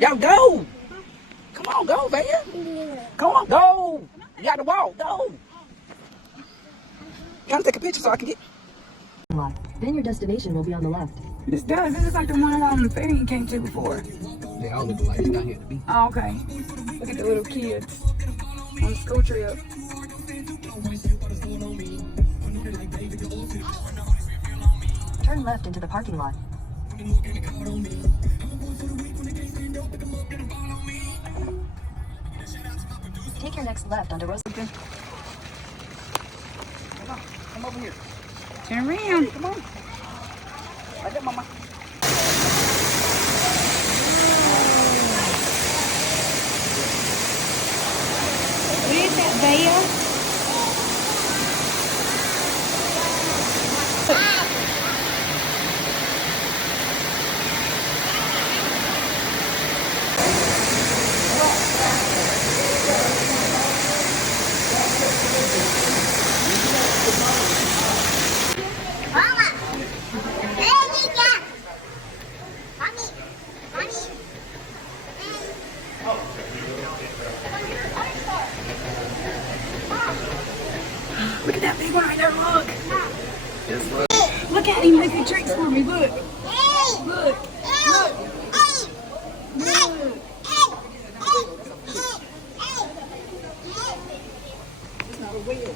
Y'all go. Come on, go, man. Come on, go. You got to walk, go. Gotta take a picture so I can get. Then your destination will be on the left. This does. This is like the one on the ferry you came to before. They all look like down here to be. Oh, okay. Look at the little kids on the school trip. Turn left into the parking lot. Take your next left onto Rose. Come over here. Turn around. Come on. Right there, mama. What is that, Belle? Look at that big one right there, look. Look at him making tricks for me, look. Look. Look. Look. It's not a wheel.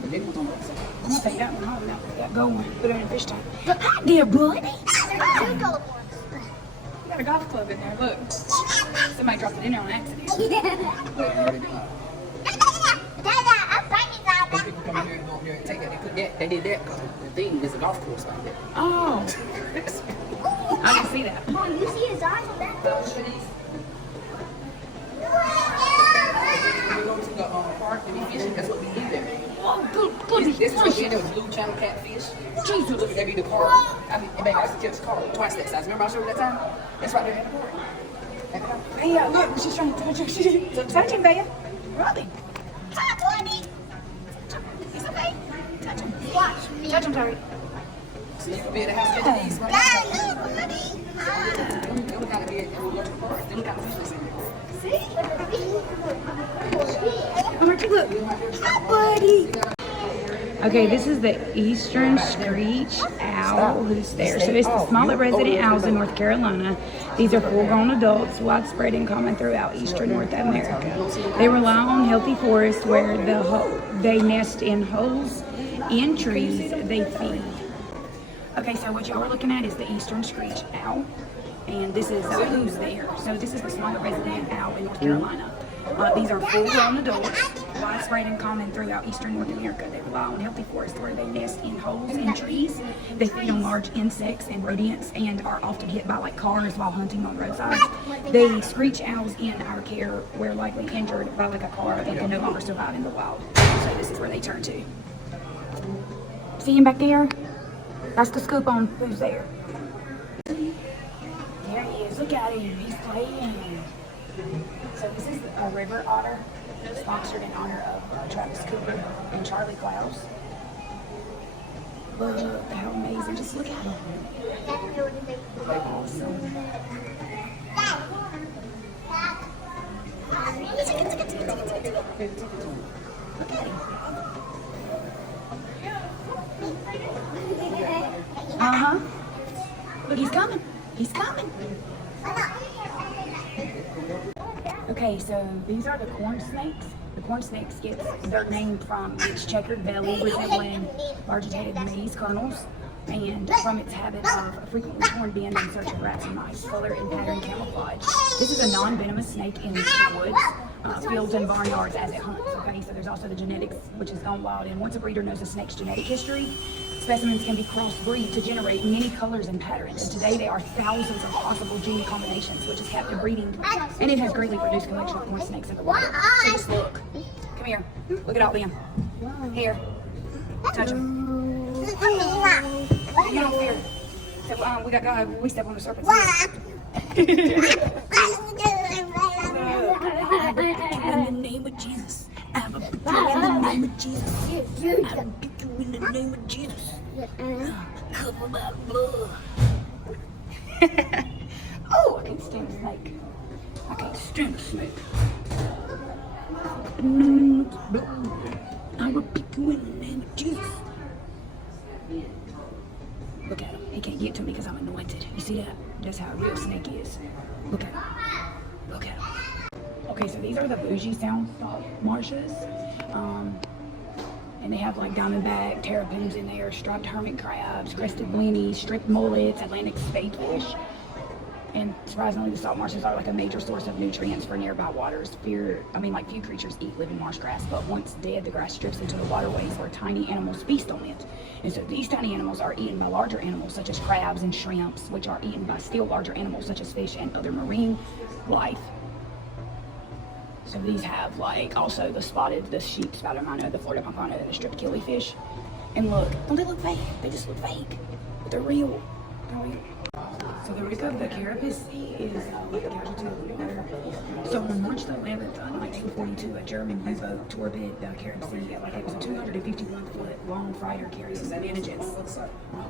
The big one's on the other side. I'm gonna take that one home now. That gold one. Put it in a fish tank. Hi there, buddy. You got a golf club in there, look. Somebody dropped it in there on accident. Those people come in here and go up there and take that. They put that. They did that because the thing is a golf course like that. Oh. I didn't see that. Mom, you see his eyes on that? We go to the park to be fishing. That's what we do there. Oh, good. This is what we do with blue channel catfish. Jesus. They be the park. I mean, baby, I used to catch the car twice that size. Remember I showed you that time? That's right there at the park. At the park. Bea, look, she's trying to touch him. Touch him, Bea. Robin. Hi, buddy. It's okay. Touch him. Watch me. Touch him, Terry. So you can be at the house catching these right now. Daddy, buddy. Hi. Then we gotta be at the park. Then we got the fish in there. See? Where'd you look? Hi, buddy. Okay, this is the eastern screech owl who's there. So it's the smaller resident owls in North Carolina. These are full-grown adults, widespread and common throughout eastern North America. They rely on healthy forests where they nest in holes in trees they feed. Okay, so what y'all are looking at is the eastern screech owl. And this is who's there. So this is the smaller resident owl in North Carolina. These are full-grown adults, widespread and common throughout eastern North America. They rely on healthy forests where they nest in holes in trees. They feed on large insects and rodents and are often hit by like cars while hunting on roadsides. The screech owls in our care were likely injured by like a car and can no longer survive in the wild. So this is where they turn to. See him back there? That's the scoop on who's there. There he is. Look at him. He's playing. So this is a river otter sponsored in honor of Travis Cooper and Charlie Klaus. Look how amazing. Just look at him. Awesome. Look at him. Uh-huh. Look, he's coming. He's coming. Okay, so these are the corn snakes. The corn snakes get their name from its checkered belly resembling large-headed maize kernels and from its habit of frequently horned in search of rats and mice, color and pattern camouflage. This is a non-venomous snake in the woods, fields and barnyards as it hunts. Okay, so there's also the genetics, which has gone wild. And once a breeder knows a snake's genetic history, specimens can be crossbreed to generate many colors and patterns. And today there are thousands of possible gene combinations, which has captive breeding, and it has greatly reduced collection of corn snakes in the wild. So just look. Come here. Look at all them. Here. Touch them. Get over here. So we step on the serpents. name of Jesus. You. I rebuke you in the name of Jesus. Cover my blood. Oh, I can't stand a snake. I can't stand a snake. I rebuke you in the name of Jesus. Look at him. He can't get to me because I'm anointed. You see that? That's how a real snake is. Look at him. Look at him. Okay, so these are the bougie sound marshes. And they have like diamondback, terrapins in there, striped hermit crabs, crested blennies, striped mullets, Atlantic spadefish. And surprisingly, the salt marshes are like a major source of nutrients for nearby waters. Few creatures eat living marsh grass, but once dead, the grass strips into the waterways where tiny animals feast on it. And so these tiny animals are eaten by larger animals such as crabs and shrimps, which are eaten by still larger animals such as fish and other marine life. So these have like also the sheep spouted rhino, the Florida pompano, and the striped killifish. And look, don't they look fake? They just look fake, but they're real. They're real. So the wreck of the Carapace Sea is like a casualty of water. So on March the 11th, 1942, a German U-boat torpedoed the Carapace Sea. It was a 251-foot long freighter carrying indigents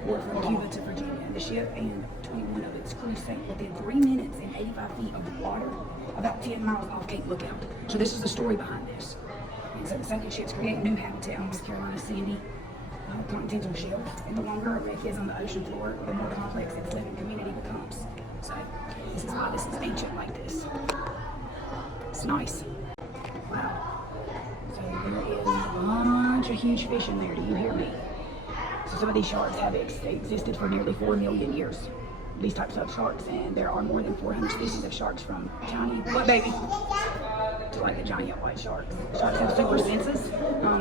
or from Cuba to Virginia. The ship and 21 of its crew sank within 3 minutes and 85 feet of water, about 10 miles off Cape Lookout. So this is the story behind this. And so the sunken ships create new habitat on North Carolina's sandy continental shelf, and the longer a wreck is on the ocean floor, the more complex its living community becomes. So this is why this is ancient like this. It's nice. Wow. So there is a bunch of huge fish in there. Do you hear me? So some of these sharks have existed for nearly 4 million years. These types of sharks, and there are more than 400 species of sharks from tiny, what baby? To like the giant white sharks. Sharks have super senses.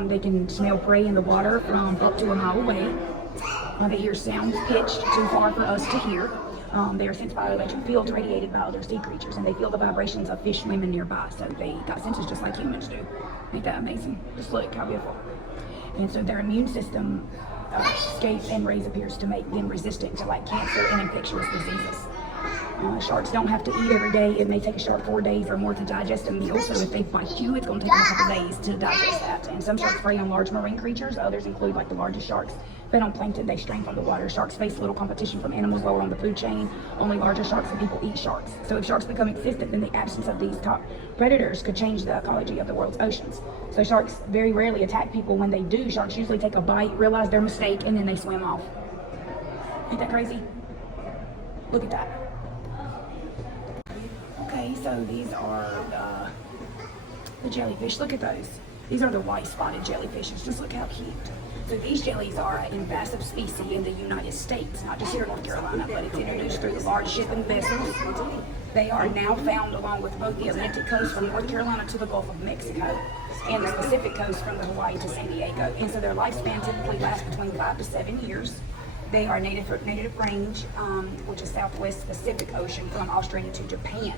They can smell prey in the water from up to a mile away. They hear sounds pitched too far for us to hear. They are sensed by electric fields radiated by other sea creatures, and they feel the vibrations of fish swimming nearby. So they got senses just like humans do. Ain't that amazing? Just look how beautiful. And so their immune system escapes and rays appears to make them resistant to like cancer and infectious diseases. Sharks don't have to eat every day. It may take a shark 4 days or more to digest a meal. So if they bite you, it's going to take them a couple days to digest that. And some sharks prey on large marine creatures. Others include like the largest sharks fed on plankton. They strain from the water. Sharks face little competition from animals lower on the food chain. Only larger sharks and people eat sharks. So if sharks become extinct, then the absence of these top predators could change the ecology of the world's oceans. So sharks very rarely attack people. When they do, sharks usually take a bite, realize their mistake, and then they swim off. Ain't that crazy? Look at that. Okay, so these are the jellyfish. Look at those. These are the white spotted jellyfishes. Just look how cute. So these jellies are an invasive species in the United States, not just here in North Carolina, but it's introduced through the large shipping vessels. They are now found along with both the Atlantic coast from North Carolina to the Gulf of Mexico and the Pacific coast from the Hawaii to San Diego. And so their lifespan typically lasts between 5 to 7 years. They are native range, which is Southwest Pacific Ocean from Australia to Japan.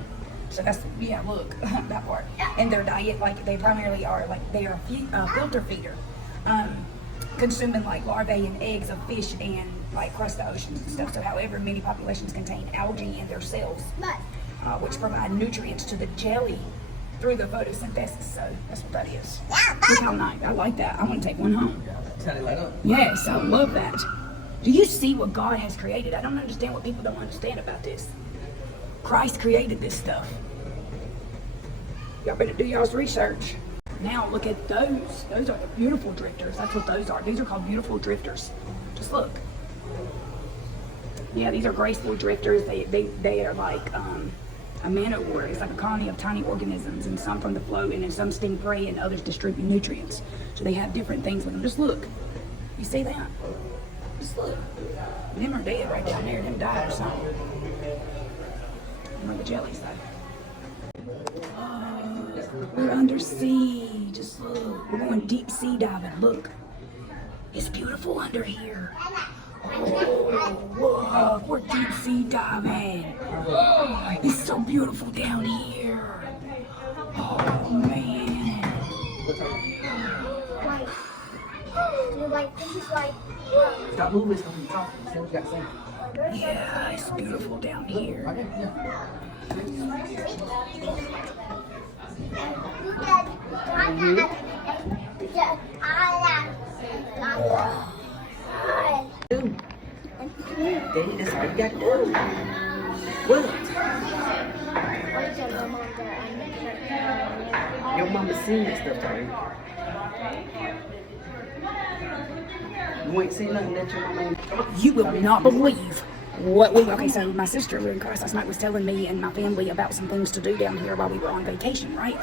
So that's, yeah, look, that part. And their diet, like, they primarily are, like, they are a filter feeder, consuming, like, larvae and eggs of fish and, like, crustaceans and stuff. So, however, many populations contain algae in their cells, which provide nutrients to the jelly through the photosynthesis. So, that's what that is. Look how nice. I like that. I want to take one home. Yes, I love that. Do you see what God has created? I don't understand what people don't understand about this. Christ created this stuff. Y'all better do y'all's research. Now look at those. Those are the beautiful drifters. That's what those are. These are called beautiful drifters. Just look. Yeah, these are graceful drifters. They are like a man-o-war. It's like a colony of tiny organisms, and some from the float, and then some sting prey, and others distribute nutrients. So they have different things with them. Just look. You see that? Just look. Them are dead right down there. Them died or something. Where the jellies though. Oh, we're under sea. Just look. We're going deep sea diving. Look. It's beautiful under here. Oh, whoa. We're deep sea diving. Oh, it's so beautiful down here. Oh, man. Like, this is like, Stop moving, stop talking. Say what you got to say. Yeah, it's beautiful down here. Your mama seen that stuff already. You ain't seen nothing that your mama ain't. You will not believe what we. Okay, so my sister who in Christ last night was telling me and my family about some things to do down here while we were on vacation, right?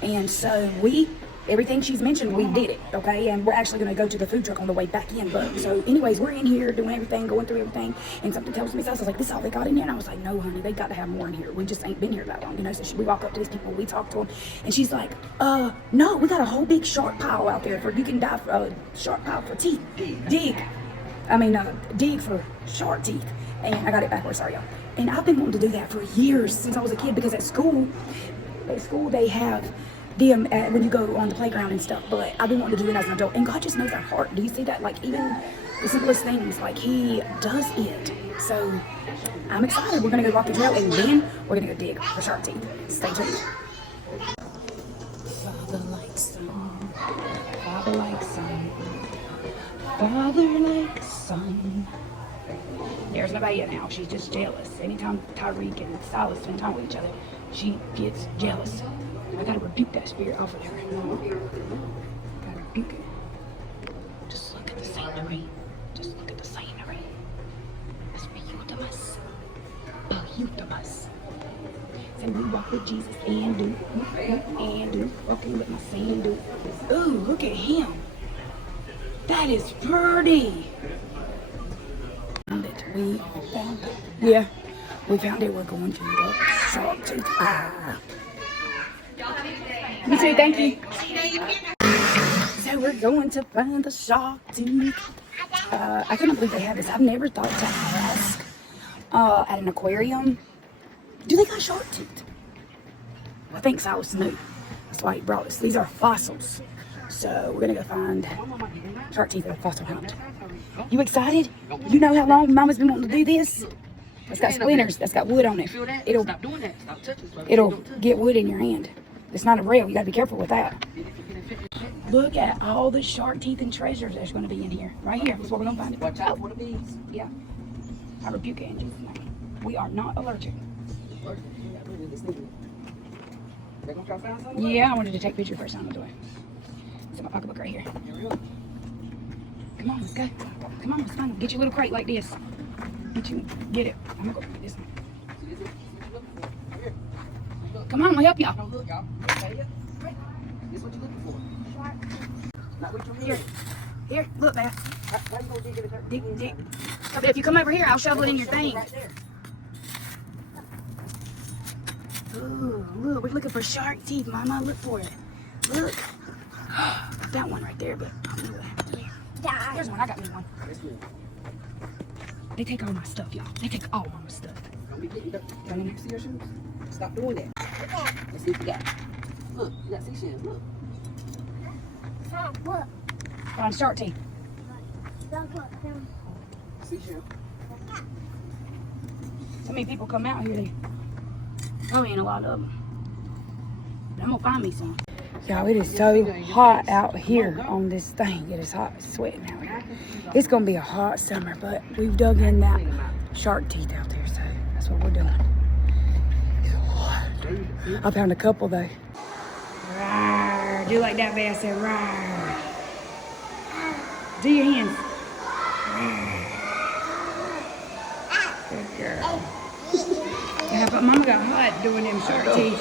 And so everything she's mentioned, we did it, okay? And we're actually going to go to the food truck on the way back in. But so, anyways, we're in here doing everything, going through everything, and something tells me, so I was like, this is all they got in here? And I was like, no, honey, they got to have more in here. We just ain't been here that long, you know? So we walk up to these people, we talk to them, and she's like, no, we got a whole big shark pile out there for you can dive shark pile for teeth. Dig for shark teeth. And I got it backwards, sorry, y'all. And I've been wanting to do that for years since I was a kid because at school they have them when you go on the playground and stuff, but I've been wanting to do it as an adult, and God just knows our heart. Do you see that? Like, even the simplest things, like, He does it. So I'm excited. We're gonna go walk the trail, and then we're gonna go dig for shark teeth. Stay tuned. Father like son, Father like son, Father like son. There's Nevaeh now. She's just jealous. Anytime Tyreek and Silas spend time with each other, she gets jealous. I gotta rebuke that spirit off of her. Gotta rebuke it. Just look at the scenery. Just look at the scenery. It's beautiful. Beautiful. So we walk with Jesus and do. Okay, let my son do. Ooh, look at him. That is pretty. We found it. Yeah, we found it. We're going to the shark tooth. You too, thank you. So we're going to find the shark tooth. I couldn't believe they had this. I've never thought to ask at an aquarium, do they got shark teeth? I think Silas knew. That's why he brought us. These are fossils. So we're gonna go find shark teeth at a fossil hunt. You excited? You know how long Mama's been wanting to do this? It's got splinters. That's got wood on it. It'll get wood in your hand. It's not a rail. You gotta be careful with that. Look at all the shark teeth and treasures that's gonna be in here. Right here. That's where we're gonna find it. Watch out for the bees. Yeah. I rebuke it in Jesus' name. We are not allergic. Yeah, I wanted to take a picture first time I was away. It's in my pocketbook right here. Come on, let's go. Come on, let's find them. Get your little crate like this. Get it. I'm gonna go get this one. Come on, I'll help y'all. Here, look, man. Dig. Okay, if you come over here, I'll shovel it in your thing. Ooh, look, we're looking for shark teeth, Mama. Look for it. Look. That one right there, but there's one. I got me one. They take all my stuff, y'all. They take all my stuff. Don't you see your shoes? Stop doing that. Let's see what you got. Look, you got seashells. Look. Look. Find shark teeth. Seashell. So many people come out here. Probably ain't a lot of them. But I'm gonna find me some. Y'all, it is so hot out here on this thing. It is hot. It's sweating out here. It's gonna be a hot summer, but we've dug in that shark teeth out there, so that's what we're doing. It's hot. I found a couple though. Rawr. Do like that bass said, rawr. Do your hands. Rawr. Good girl. Yeah, but Mama got hot doing them shark teeth.